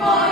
by.